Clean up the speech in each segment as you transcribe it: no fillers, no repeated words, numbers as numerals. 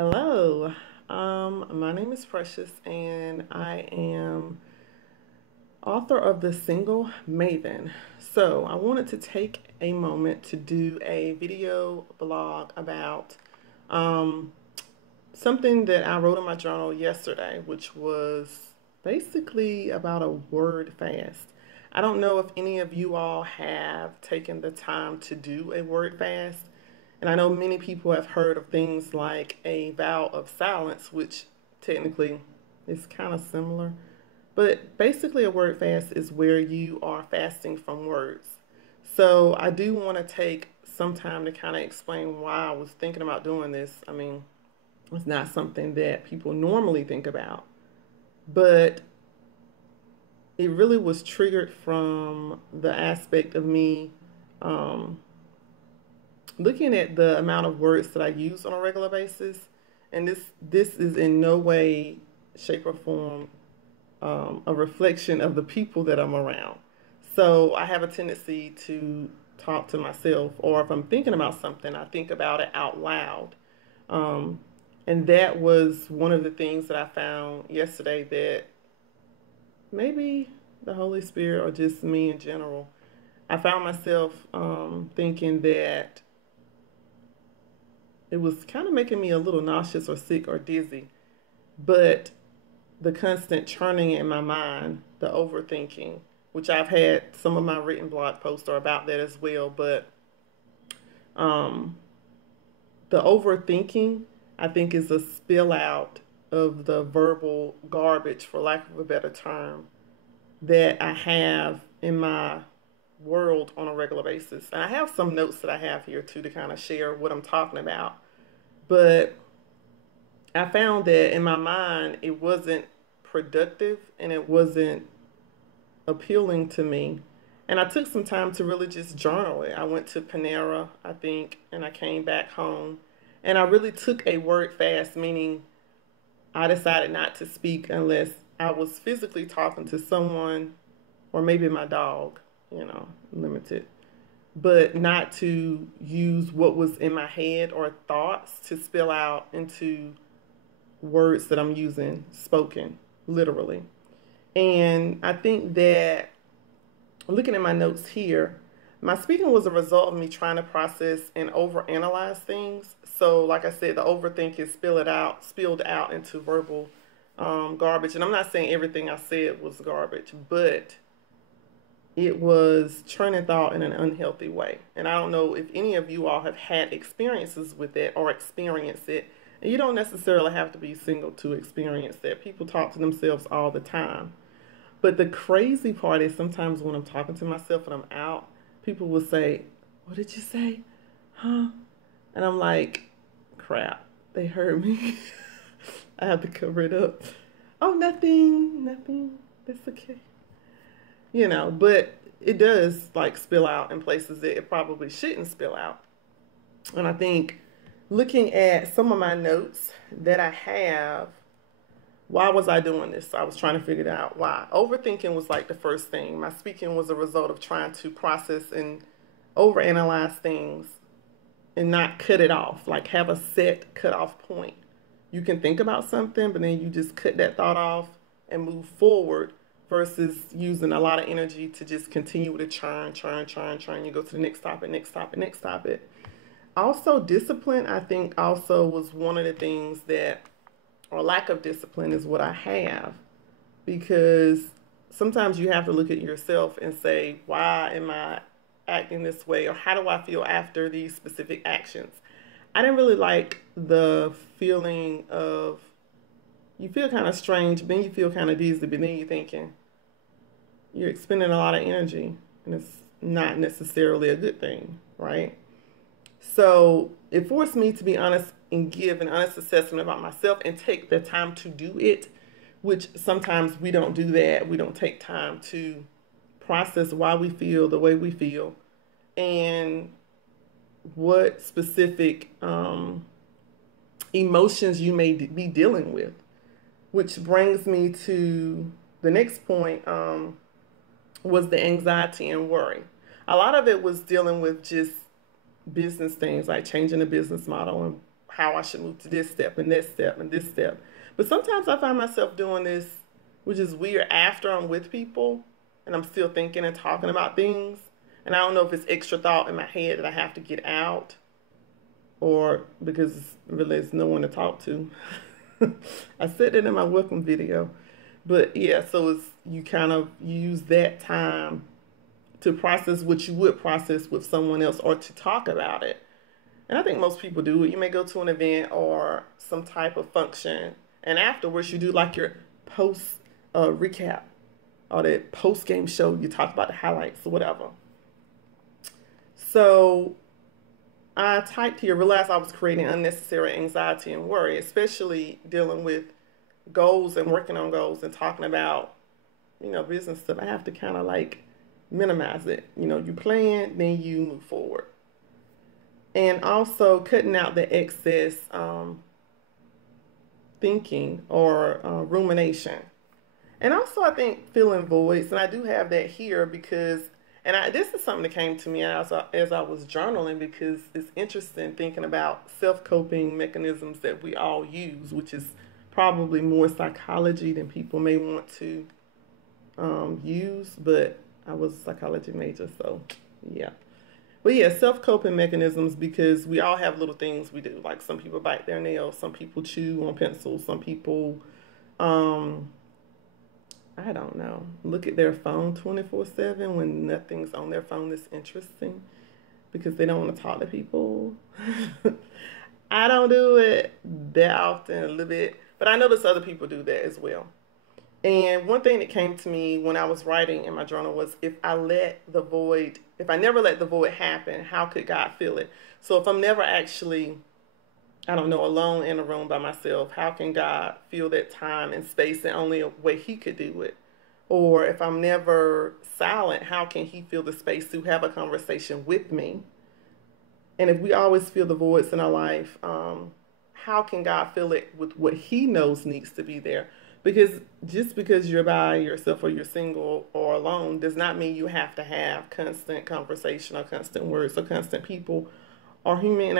Hello, my name is Precious, and I am author of The Single Maven. So, I wanted to take a moment to do a video blog about um, something that I wrote in my journal yesterday, which was basically about a word fast. I don't know if any of you all have taken the time to do a word fast. And I know many people have heard of things like a vow of silence, which technically is kind of similar. But basically, a word fast is where you are fasting from words. So I do want to take some time to kind of explain why I was thinking about doing this. I mean, it's not something that people normally think about, but it really was triggered from the aspect of me um, looking at the amount of words that I use on a regular basis, and this is in no way, shape, or form a reflection of the people that I'm around. So I have a tendency to talk to myself, or if I'm thinking about something, I think about it out loud. Um, and that was one of the things that I found yesterday, that maybe the Holy Spirit or just me in general, I found myself thinking that it was kind of making me a little nauseous or sick or dizzy. But the constant churning in my mind, the overthinking, which I've had some of my written blog posts are about that as well. But um, the overthinking, I think, is a spill out of the verbal garbage, for lack of a better term, that I have in my world on a regular basis. And I have some notes that I have here too to kind of share what I'm talking about. But I found that in my mind, it wasn't productive and it wasn't appealing to me. And I took some time to really just journal it. I went to Panera, I think, and I came back home. And I really took a word fast, meaning I decided not to speak unless I was physically talking to someone or maybe my dog, limited. But not to use what was in my head or thoughts to spill out into words that I'm using spoken, literally. And I think that looking at my notes here, my speaking was a result of me trying to process and overanalyze things. So, like I said, the overthink is spilled out into verbal garbage. And I'm not saying everything I said was garbage, but it was churning thought in an unhealthy way. And I don't know if any of you all have had experiences with it or experienced it. And you don't necessarily have to be single to experience that. People talk to themselves all the time. But the crazy part is sometimes when I'm talking to myself and I'm out, people will say, "What did you say? Huh?" And I'm like, crap, they heard me. I have to cover it up. Oh, nothing, nothing. That's okay. But it does like spill out in places that it probably shouldn't spill out. And I think looking at some of my notes that I have, why was I doing this? I was trying to figure it out why. Overthinking was like the first thing. My speaking was a result of trying to process and overanalyze things and not cut it off, like have a set cut off point. You can think about something, but then you just cut that thought off and move forward versus using a lot of energy to just continue to churn, churn, churn, churn. You go to the next topic, next topic, next topic. Also, discipline, I think, also was one of the things that, or lack of discipline, is what I have. Because sometimes you have to look at yourself and say, why am I acting this way? Or how do I feel after these specific actions? I didn't really like the feeling of, you feel kind of strange, then you feel kind of dizzy, but then you're thinking, you're expending a lot of energy, and it's not necessarily a good thing, right? So it forced me to be honest and give an honest assessment about myself and take the time to do it, which sometimes we don't do that. We don't take time to process why we feel the way we feel and what specific emotions you may be dealing with, which brings me to the next point, was the anxiety and worry. A lot of it was dealing with just business things like changing the business model and how I should move to this step and that step and this step. But sometimes I find myself doing this, which is weird, after I'm with people and I'm still thinking and talking about things. And I don't know if it's extra thought in my head that I have to get out or because really there's no one to talk to. I said that in my welcome video. But yeah, so it's you kind of use that time to process what you would process with someone else or to talk about it. And I think most people do it. You may go to an event or some type of function, and afterwards you do like your post recap or that post game show. You talk about the highlights or whatever. So I typed here, realized I was creating unnecessary anxiety and worry, especially dealing with goals and working on goals and talking about, business stuff. I have to kind of like minimize it. You plan, then you move forward. And also cutting out the excess thinking or rumination. And also I think filling voids, and I do have that here because, this is something that came to me as I was journaling, because it's interesting thinking about self-coping mechanisms that we all use, which is probably more psychology than people may want to use, but I was a psychology major, so yeah. But yeah, self-coping mechanisms, because we all have little things we do. Like some people bite their nails, some people chew on pencils, some people, I don't know, look at their phone 24/7 when nothing's on their phone that's interesting because they don't want to talk to people. I don't do it that often, a little bit, but I notice other people do that as well. And one thing that came to me when I was writing in my journal was, if I never let the void happen, how could God fill it? So if I'm never actually, I don't know, alone in a room by myself, how can God fill that time and space in only a way He could do it? Or if I'm never silent, how can He fill the space to have a conversation with me? And if we always feel the voids in our life, how can God fill it with what He knows needs to be there? Because just because you're by yourself or you're single or alone does not mean you have to have constant conversation or constant words or constant people or human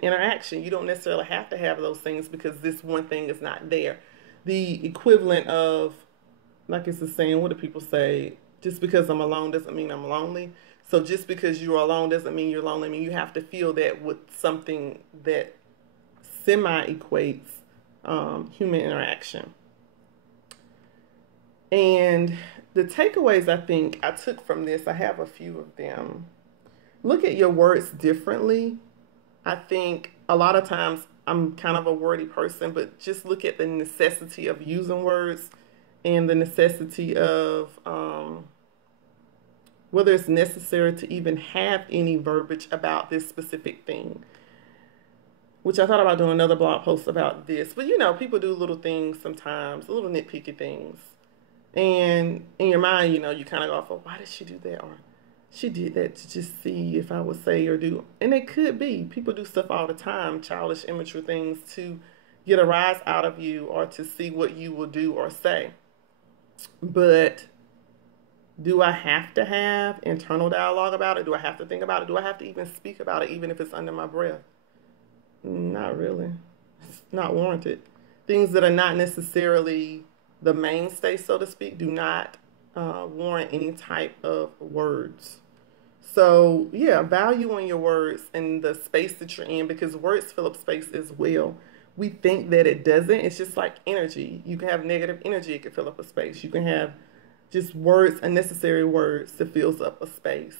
interaction. You don't necessarily have to have those things because this one thing is not there. The equivalent of, like it's the saying, what do people say? Just because I'm alone doesn't mean I'm lonely. So just because you're alone doesn't mean you're lonely. I mean, you have to feel that with something that semi-equates human interaction. And the takeaways I think I took from this, I have a few of them. Look at your words differently. I think a lot of times I'm kind of a wordy person, but just look at the necessity of using words and the necessity of whether it's necessary to even have any verbiage about this specific thing. Which I thought about doing another blog post about this. But people do little things sometimes, little nitpicky things. And in your mind, you kind of go off of, why did she do that? Or she did that to just see if I would say or do. And it could be. People do stuff all the time, childish, immature things, to get a rise out of you or to see what you will do or say. But do I have to have internal dialogue about it? Do I have to think about it? Do I have to even speak about it, even if it's under my breath? Not really. It's not warranted. Things that are not necessarily the mainstay, so to speak, do not warrant any type of words. So yeah, value in your words and the space that you're in, because words fill up space as well. We think that it doesn't. It's just like energy. You can have negative energy, it can fill up a space. You can have just words, unnecessary words, that fills up a space.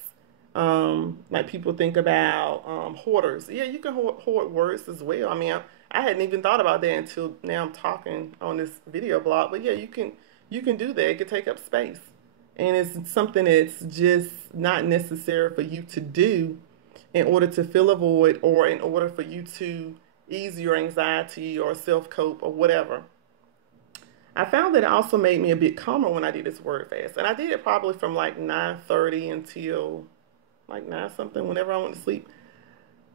Like people think about hoarders. Yeah, you can hoard words as well. I mean, I hadn't even thought about that until now I'm talking on this video blog. But yeah, you can do that. It can take up space. And it's something that's just not necessary for you to do in order to fill a void or in order for you to ease your anxiety or self-cope or whatever. I found that it also made me a bit calmer when I did this word fast. And I did it probably from like 9:30 until like 9 something, whenever I went to sleep.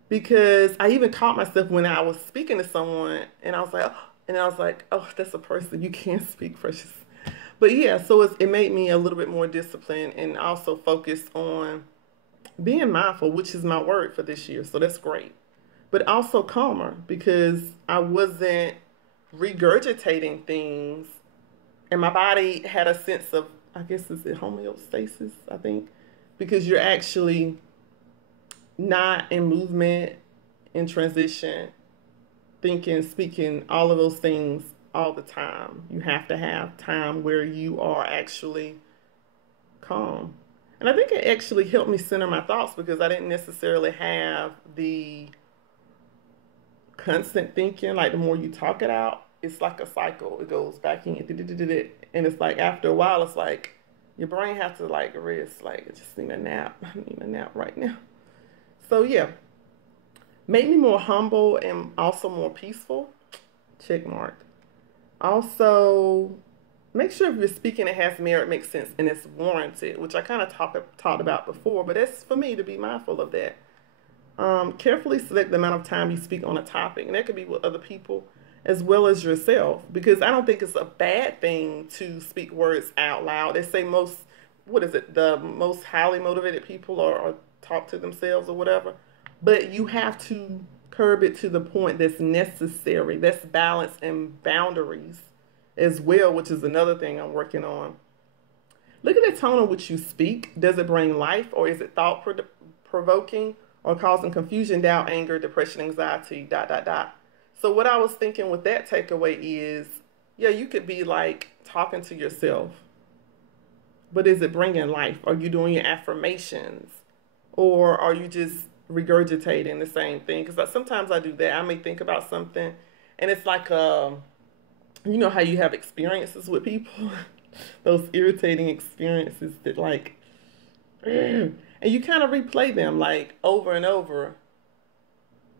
Because I even caught myself when I was speaking to someone and I was like, oh, that's a person. You can't speak, precious. But yeah, so it made me a little bit more disciplined and also focused on being mindful, which is my word for this year. So that's great. but also calmer because I wasn't regurgitating things, and my body had a sense of, I guess, is it homeostasis, I think, because you're actually not in movement, in transition, thinking, speaking, all of those things all the time. You have to have time where you are actually calm. And I think it actually helped me center my thoughts because I didn't necessarily have the constant thinking. Like the more you talk it out, it's like a cycle. It goes back in, and it's like after a while, it's like your brain has to like rest. Like I just need a nap. I need a nap right now. So yeah, made me more humble and also more peaceful. Check mark. Also, make sure if you're speaking it has merit, makes sense, and it's warranted, which I kind of talked about before, but it's for me to be mindful of that. Carefully select the amount of time you speak on a topic, and that could be with other people as well as yourself, because I don't think it's a bad thing to speak words out loud. They say most, what is it, the most highly motivated people are talk to themselves or whatever, but you have to curb it to the point that's necessary. That's balance and boundaries as well, which is another thing I'm working on. Look at the tone in which you speak. Does it bring life, or is it thought provoking or causing confusion, doubt, anger, depression, anxiety, dot, dot, dot. So what I was thinking with that takeaway is, yeah, you could be like talking to yourself, but is it bringing life? Are you doing your affirmations, or are you just regurgitating the same thing? Because sometimes I do that. I may think about something, and it's like, you know how you have experiences with people, those irritating experiences that like, and you kind of replay them like over and over.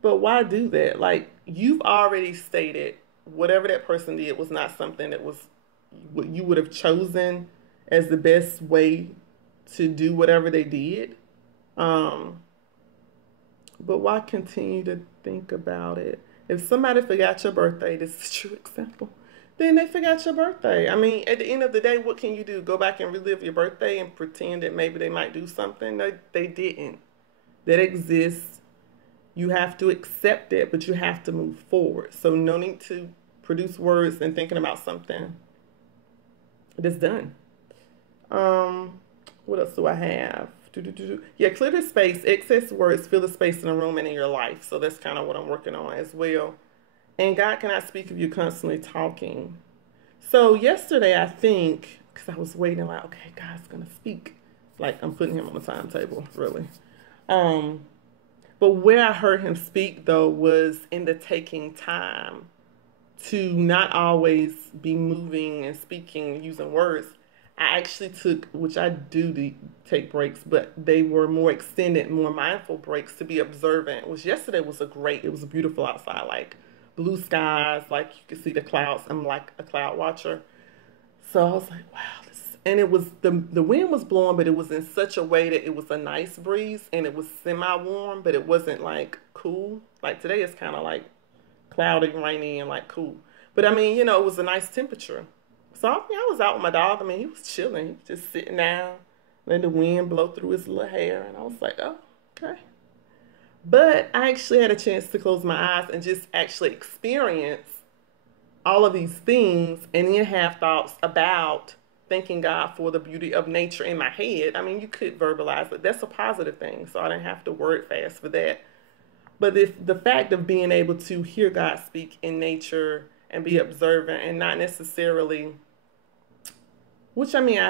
But why do that? Like you've already stated whatever that person did was not something that was what you would have chosen as the best way to do whatever they did. But why continue to think about it? If somebody forgot your birthday, this is a true example, then they forgot your birthday. I mean, at the end of the day, what can you do? Go back and relive your birthday and pretend that maybe they might do something? No, they didn't. That exists. You have to accept it, but you have to move forward. So no need to produce words and thinking about something that's done. What else do I have? Yeah, clear the space. Excess words fill the space in the room and in your life. So that's kind of what I'm working on as well. And God cannot speak if you're constantly talking. So yesterday, I think, because I was waiting like, okay, God's going to speak. Like I'm putting him on the timetable, really. But where I heard him speak, though, was in the taking time to not always be moving and speaking using words. I actually took, which I do take breaks, but they were more extended, more mindful breaks to be observant. Which yesterday was it was beautiful outside, like blue skies, like you could see the clouds. I'm like a cloud watcher. So I was like, wow, and it was the wind was blowing, but it was in such a way that it was a nice breeze and it was semi-warm, but it wasn't like cool. Like today it's kind of like cloudy, rainy, and like cool. But I mean, it was a nice temperature. So I was out with my dog. I mean, he was chilling. He was just sitting down, letting the wind blow through his little hair. And I was like, oh, okay. But I actually had a chance to close my eyes and just actually experience all of these things and then have thoughts about thanking God for the beauty of nature in my head. I mean, you could verbalize it. That's a positive thing. So I didn't have to word fast for that. But the fact of being able to hear God speak in nature and be observant and not necessarily, which I mean,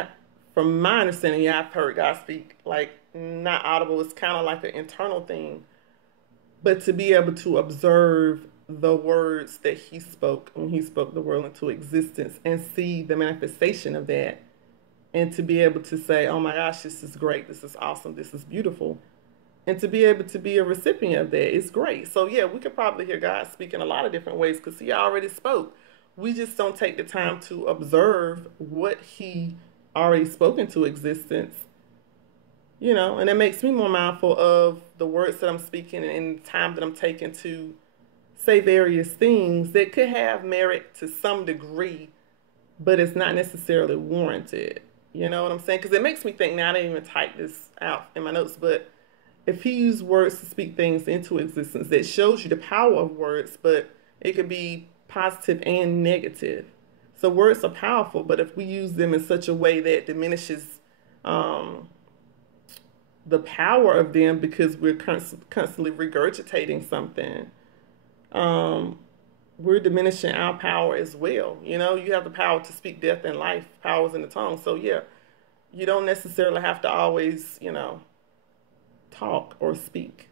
from my understanding, yeah, I've heard God speak like not audible. It's kind of like an internal thing. But to be able to observe the words that he spoke when he spoke the world into existence and see the manifestation of that, and to be able to say, oh my gosh, this is great, this is awesome, this is beautiful, and to be able to be a recipient of that is great. So yeah, we could probably hear God speak in a lot of different ways because he already spoke. We just don't take the time to observe what he already spoke into existence. And it makes me more mindful of the words that I'm speaking and the time that I'm taking to say various things that could have merit to some degree, but it's not necessarily warranted. You know what I'm saying? Because it makes me think, now I didn't even type this out in my notes, but if he used words to speak things into existence, that shows you the power of words, but it could be positive and negative. So words are powerful, but if we use them in such a way that diminishes um, the power of them because we're constantly regurgitating something, um, we're diminishing our power as well. You know, you have the power to speak death and life, powers in the tongue. So yeah, you don't necessarily have to always, talk or speak.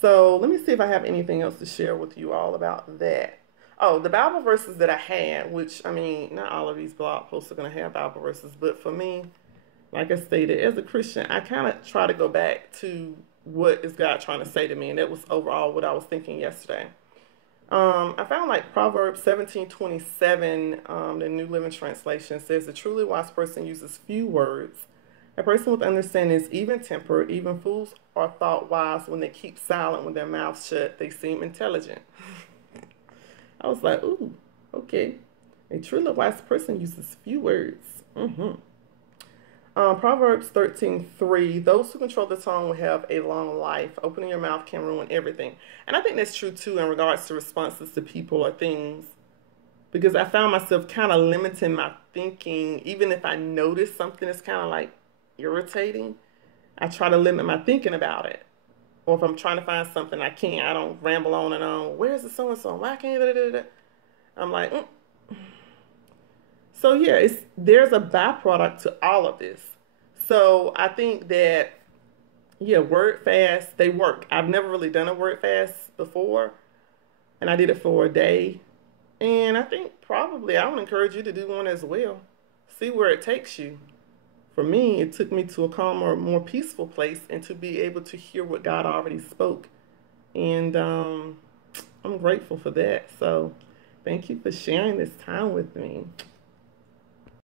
So let me see if I have anything else to share with you all about that. Oh, the Bible verses that I had, which, I mean, not all of these blog posts are going to have Bible verses, but for me, like I stated, as a Christian, I kind of try to go back to what is God trying to say to me, and that was overall what I was thinking yesterday. I found like Proverbs 17:27, the New Living Translation says, "A truly wise person uses few words. A person with understanding is even tempered. Even fools are thought wise when they keep silent with their mouths shut. They seem intelligent." I was like, ooh, okay. A truly wise person uses few words. Proverbs 13:3, those who control the tongue will have a long life. Opening your mouth can ruin everything. And I think that's true too in regards to responses to people or things. Because I found myself kind of limiting my thinking. Even if I notice something that's kind of like irritating, I try to limit my thinking about it. Or if I'm trying to find something, I can't. I don't ramble on and on. Where's the so and so? Why can't you? I'm like, So yeah, there's a byproduct to all of this. So I think that yeah, word fast, they work. I've never really done a word fast before, and I did it for a day. And I think probably I would encourage you to do one as well. See where it takes you. For me, it took me to a calmer, more peaceful place and to be able to hear what God already spoke. And I'm grateful for that. So thank you for sharing this time with me.